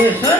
Yes, sir.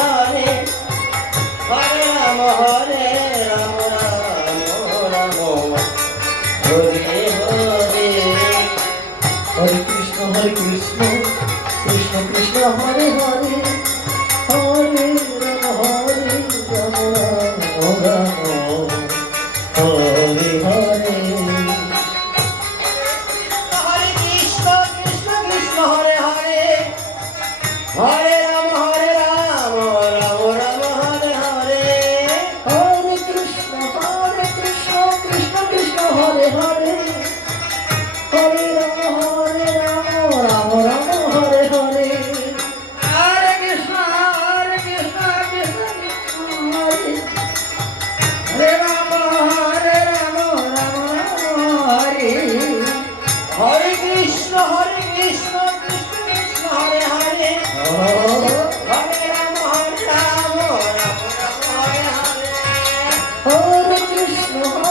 Hare Krishna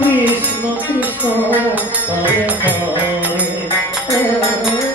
Krishna Krishna Hare Hare.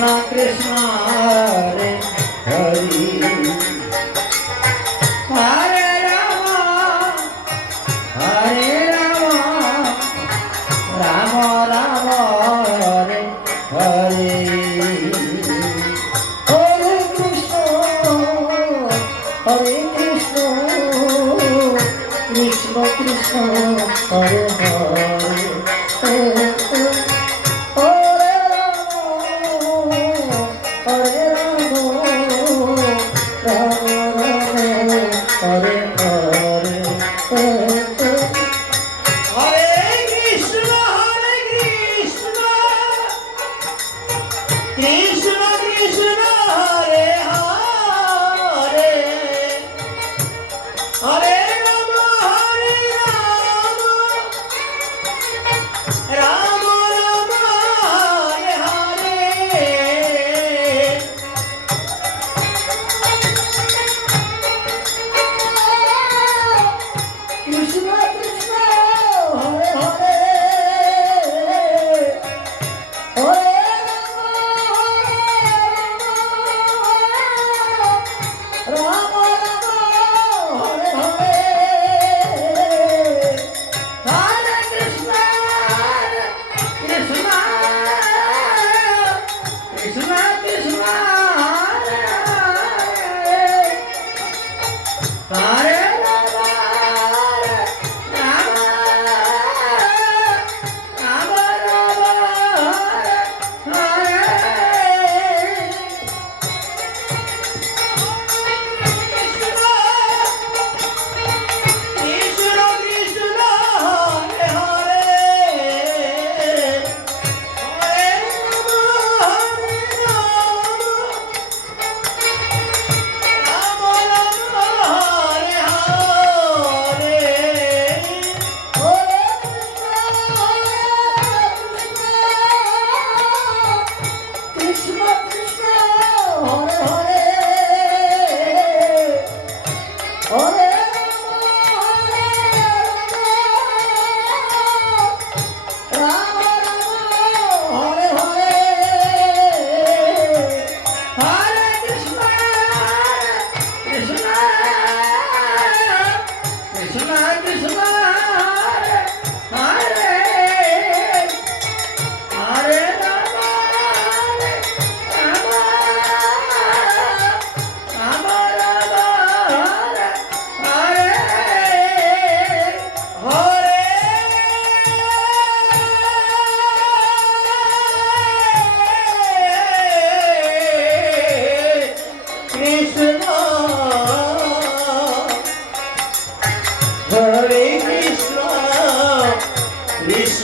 i'm Krishna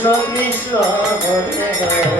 Krishna Krishna Hare Hare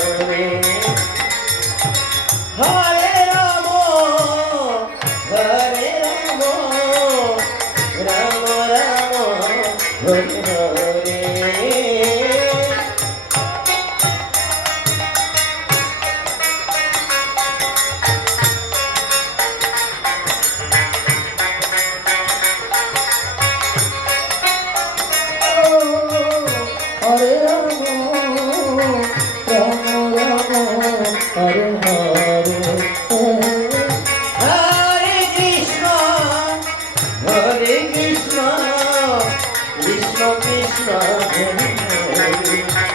Krishna, Hare Hare.